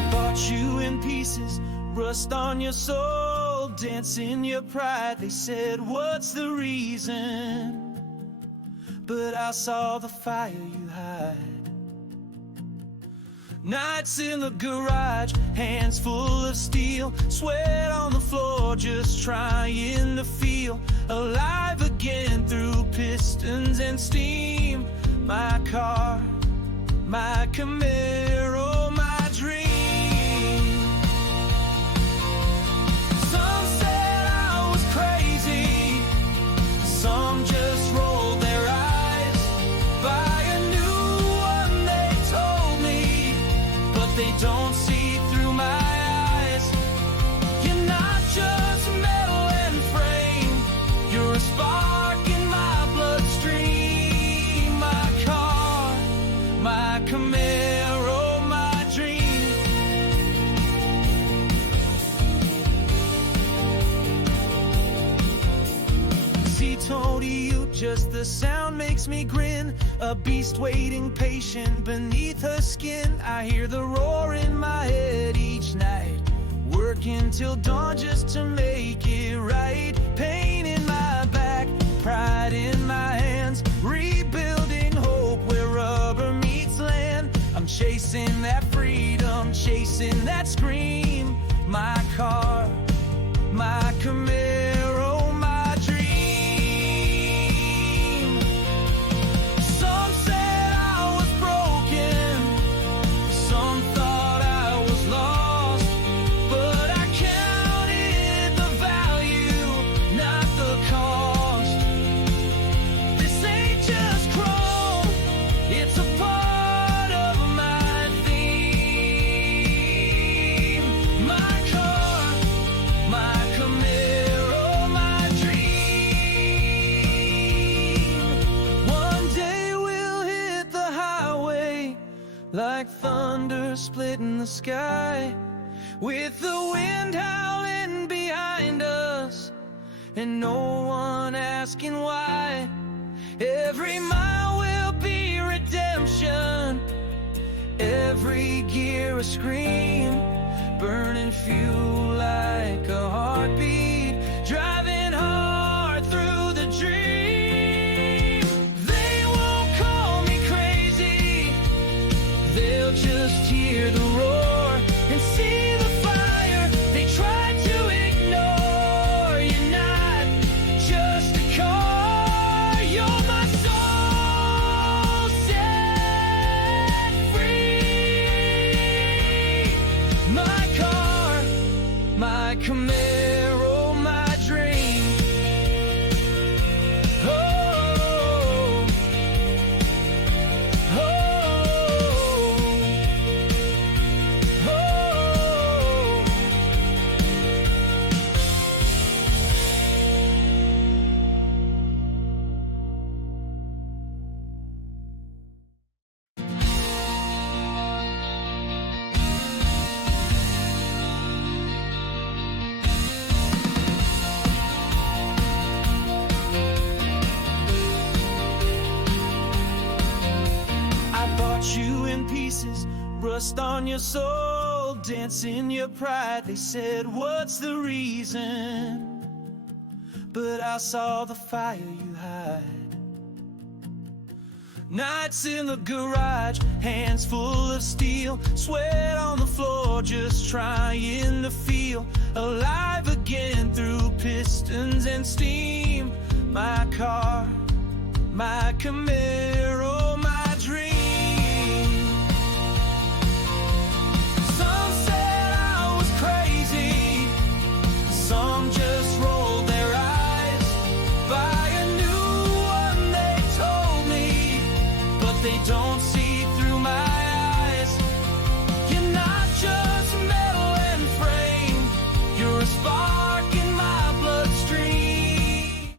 I bought you in pieces, rust on your soul, dance in your pride. They said, what's the reason? But I saw the fire you hide. Nights in the garage, hands full of steel, sweat on the floor, just trying to feel alive again through pistons and steam. My car, my Camaro, my dream. Some said I was crazy, some just rolled their eyes. Buy a new one, they told me, but they don't see through my eyes. You're not just metal and frame, you're a spark in my bloodstream. My car, my Camaro, my dream. Z28, just the sound makes me grin. A beast waiting patient beneath her skin. I hear the roar in my head each night, working till dawn just to make it right. Pain in my back, pride in my hands, rebuilding hope where rubber meets land. I'm chasing that freedom, chasing that scream. My car, my Camaro, my dream. Some said I was broken, some thought I was lost, but I counted the value, not the cost. This ain't just chrome, it's a part of my theme. My car, my Camaro, my dream. One day we'll hit the highway like thunder splitting the sky, with the wind howling behind us and no one asking why. Every mile will be redemption, every gear a scream, burning fuel like a heartbeat, driving hard through the dream. They won't call me crazy, they'll just hear the roar and see the fire they tried to ignore. You're not just a car, you're my soul set free. My car, my Camaro, my dream. Oh, oh, oh. I bought you in pieces, rust on your soul, dance in your pride. They said, what's the reason? But I saw the fire you hide. Nights in the garage, hands full of steel, sweat on the floor, just trying to feel alive again through pistons and steam. My car, my Camaro,